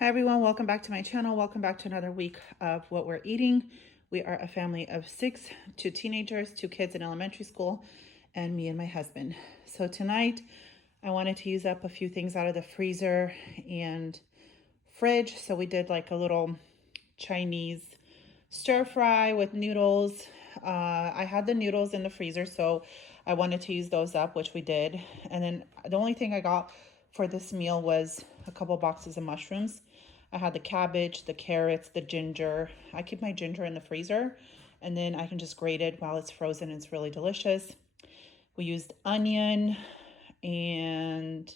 Hi everyone, welcome back to my channel. Welcome back to another week of what we're eating. We are a family of 6, 2 teenagers, 2 kids in elementary school, and me and my husband. So tonight I wanted to use up a few things out of the freezer and fridge. So we did like a little Chinese stir fry with noodles. I had the noodles in the freezer, so I wanted to use those up, which we did. And then the only thing I got for this meal was a couple boxes of mushrooms. I had the cabbage, the carrots, the ginger. I keep my ginger in the freezer, and then I can just grate it while it's frozen. It's really delicious. We used onion and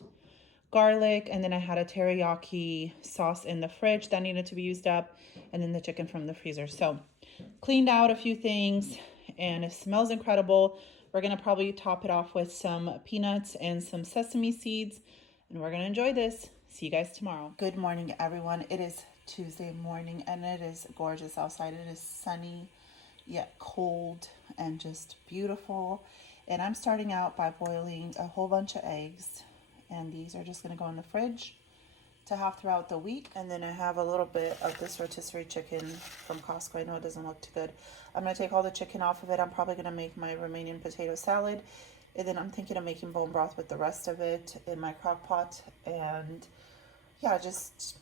garlic, and then I had a teriyaki sauce in the fridge that needed to be used up, and then the chicken from the freezer. So cleaned out a few things, and it smells incredible. We're gonna probably top it off with some peanuts and some sesame seeds, and we're gonna enjoy this. See you guys tomorrow. Good morning, everyone. It is Tuesday morning, and it is gorgeous outside. It is sunny, yet cold, and just beautiful. And I'm starting out by boiling a whole bunch of eggs, and these are just gonna go in the fridge to have throughout the week. And then I have a little bit of this rotisserie chicken from Costco. I know it doesn't look too good. I'm gonna take all the chicken off of it. I'm probably gonna make my Romanian potato salad, and then I'm thinking of making bone broth with the rest of it in my crock pot. And yeah, just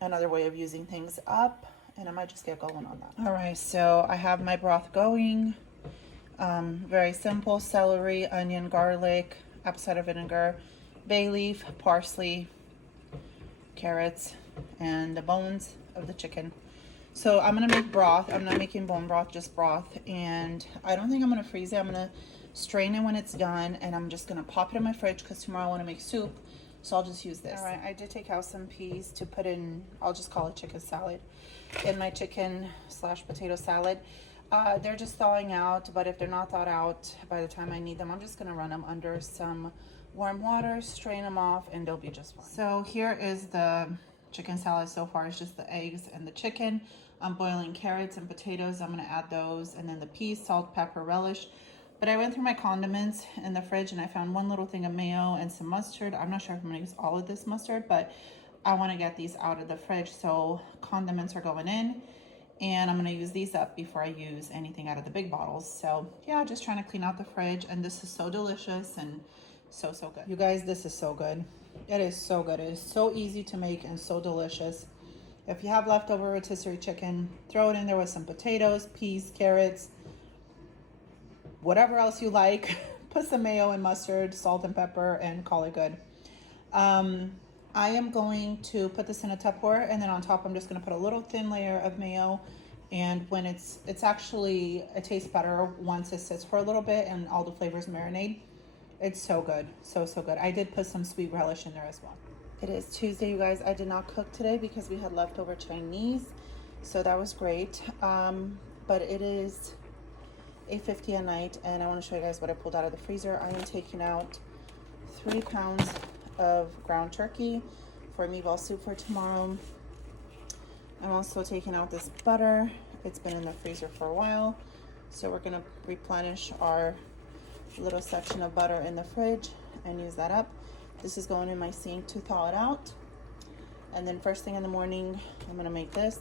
another way of using things up, and I might just get going on that. All right, so I have my broth going. Very simple: celery, onion, garlic, apple cider vinegar, bay leaf, parsley, carrots, and the bones of the chicken. So I'm gonna make broth. I'm not making bone broth, just broth. And I don't think I'm gonna freeze it. I'm gonna strain it when it's done, and I'm just gonna pop it in my fridge because tomorrow I wanna make soup. So I'll just use this. All right, I did take out some peas to put in, I'll just call it chicken salad, in my chicken slash potato salad. They're just thawing out, but if they're not thawed out by the time I need them, I'm just gonna run them under some warm water, strain them off, and they'll be just fine. So here is the chicken salad so far. It's just the eggs and the chicken. I'm boiling carrots and potatoes. I'm gonna add those, and then the peas, salt, pepper, relish. But I went through my condiments in the fridge and I found one little thing of mayo and some mustard. I'm not sure if I'm gonna use all of this mustard, but I wanna get these out of the fridge. So condiments are going in, and I'm gonna use these up before I use anything out of the big bottles. So yeah, just trying to clean out the fridge, and this is so delicious and so good. You guys, this is so good. It is so good. It is so easy to make and so delicious. If you have leftover rotisserie chicken, throw it in there with some potatoes, peas, carrots, whatever else you like. Put some mayo and mustard, salt and pepper, and call it good. I am going to put this in a Tupperware, and then on top I'm just going to put a little thin layer of mayo. And when it's actually, it tastes better once it sits for a little bit and all the flavors marinate. It's so good, so good. I did put some sweet relish in there as well. It is Tuesday, you guys. I did not cook today because we had leftover Chinese, so that was great. But it is 8:50 at night, and I want to show you guys what I pulled out of the freezer. I am taking out 3 pounds of ground turkey for meatball soup for tomorrow. I'm also taking out this butter. It's been in the freezer for a while, so we're gonna replenish our little section of butter in the fridge and use that up. This is going in my sink to thaw it out, and then first thing in the morning I'm gonna make this.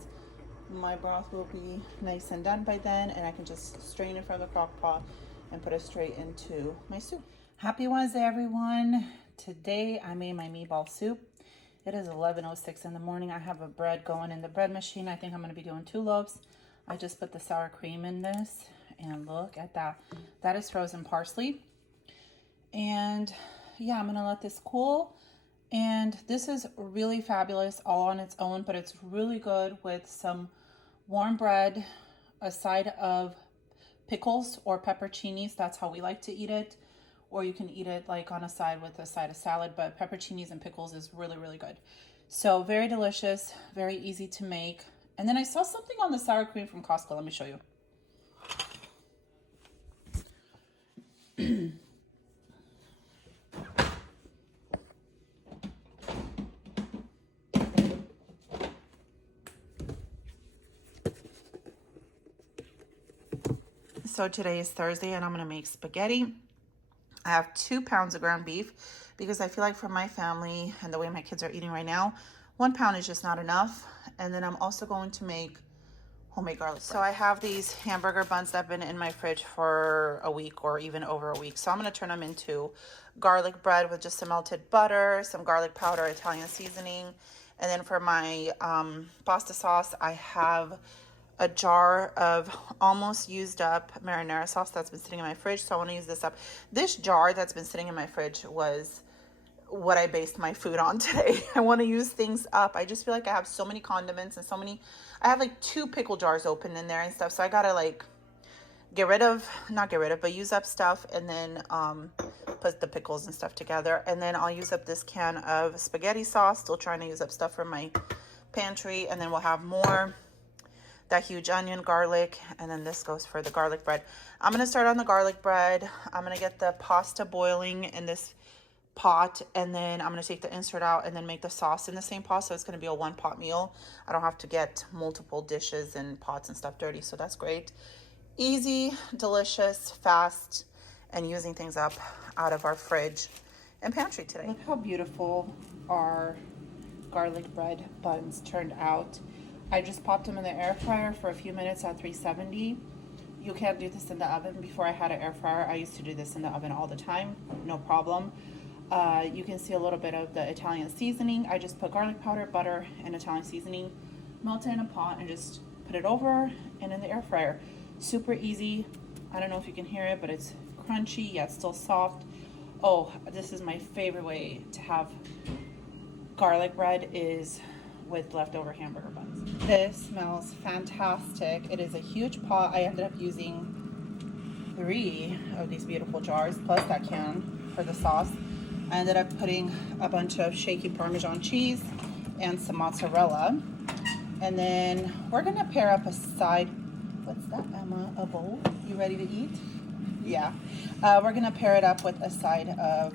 My broth will be nice and done by then, and I can just strain it from the crock pot and put it straight into my soup. Happy Wednesday, everyone. Today I made my meatball soup. It is 11:06 in the morning. I have a bread going in the bread machine. I think I'm gonna be doing 2 loaves. I just put the sour cream in this, and look at that. That is frozen parsley. And yeah, I'm gonna let this cool. And this is really fabulous all on its own, but it's really good with some warm bread, a side of pickles or pepperoncinis. That's how we like to eat it. Or you can eat it like on a side with a side of salad, but pepperoncinis and pickles is really good. So very delicious, very easy to make. And then I saw something on the sour cream from Costco. Let me show you. So today is Thursday, and I'm gonna make spaghetti. I have 2 pounds of ground beef because I feel like for my family and the way my kids are eating right now, 1 pound is just not enough. And then I'm also going to make homemade garlic bread. So I have these hamburger buns that have been in my fridge for a week or even over a week. So I'm going to turn them into garlic bread with just some melted butter, some garlic powder, Italian seasoning. And then for my pasta sauce, I have a jar of almost used up marinara sauce that's been sitting in my fridge. So I want to use this up. This jar that's been sitting in my fridge was what I based my food on today. I want to use things up. I just feel like I have so many condiments and so many, I have like 2 pickle jars open in there and stuff. So I gotta like but use up stuff, and then put the pickles and stuff together. And then I'll use up this can of spaghetti sauce. Still trying to use up stuff from my pantry. And then we'll have more, that huge onion, garlic, and then this goes for the garlic bread. I'm gonna start on the garlic bread. I'm gonna get the pasta boiling in this pot, and then I'm going to take the insert out and then make the sauce in the same pot. So it's going to be a 1-pot meal. I don't have to get multiple dishes and pots and stuff dirty. So that's great. Easy, delicious, fast, and using things up out of our fridge and pantry today. Look how beautiful our garlic bread buns turned out. I just popped them in the air fryer for a few minutes at 370. You can't do this in the oven. Before I had an air fryer, I used to do this in the oven all the time, no problem. You can see a little bit of the Italian seasoning. I just put garlic powder, butter, and Italian seasoning, melt it in a pot, and just put it over and in the air fryer. Super easy. I don't know if you can hear it, but it's crunchy yet still soft. Oh, this is my favorite way to have garlic bread, is with leftover hamburger buns. This smells fantastic. It is a huge pot. I ended up using 3 of these beautiful jars plus that can for the sauce. I ended up putting a bunch of shaky Parmesan cheese and some mozzarella. And then we're gonna pair up a side, what's that, Emma? A bowl? You ready to eat? Yeah. We're gonna pair it up with a side of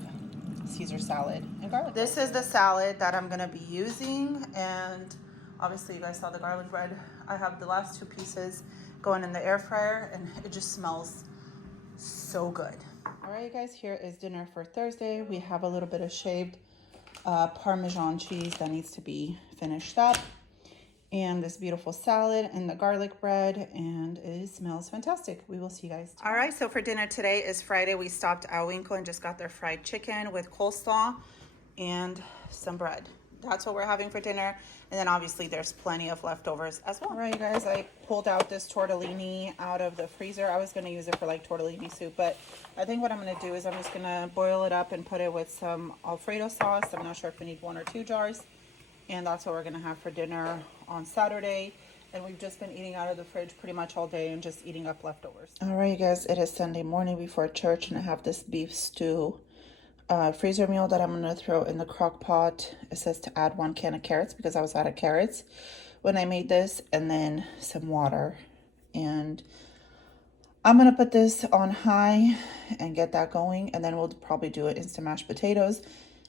Caesar salad and garlic. This is the salad that I'm gonna be using, and obviously you guys saw the garlic bread. I have the last 2 pieces going in the air fryer, and it just smells so good. All right, you guys, here is dinner for Thursday. We have a little bit of shaved Parmesan cheese that needs to be finished up, and this beautiful salad and the garlic bread, and it smells fantastic. We will see you guys tomorrow. All right, so for dinner today is Friday. We stopped at Winkle and just got their fried chicken with coleslaw and some bread. That's what we're having for dinner. And then obviously there's plenty of leftovers as well. All right, you guys, I pulled out this tortellini out of the freezer. I was going to use it for like tortellini soup, but I think what I'm going to do is I'm just going to boil it up and put it with some Alfredo sauce. I'm not sure if we need 1 or 2 jars. And that's what we're going to have for dinner on Saturday. And we've just been eating out of the fridge pretty much all day and just eating up leftovers. All right, you guys, it is Sunday morning before church, and I have this beef stew freezer meal that I'm going to throw in the crock pot. It says to add 1 can of carrots because I was out of carrots when I made this, and then some water. And I'm going to put this on high and get that going, and then we'll probably do it instant mashed potatoes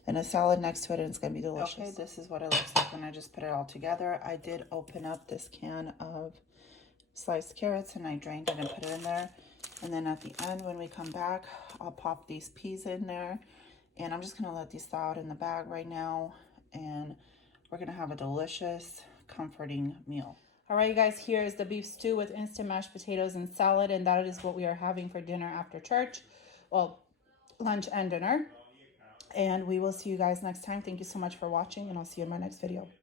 and a salad next to it, and it's going to be delicious. Okay, this is what it looks like when I just put it all together. I did open up this can of sliced carrots, and I drained it and put it in there. And then at the end, when we come back, I'll pop these peas in there. And I'm just going to let these thaw out in the bag right now. And we're going to have a delicious, comforting meal. All right, you guys, here is the beef stew with instant mashed potatoes and salad. And that is what we are having for dinner after church. Well, lunch and dinner. And we will see you guys next time. Thank you so much for watching, and I'll see you in my next video.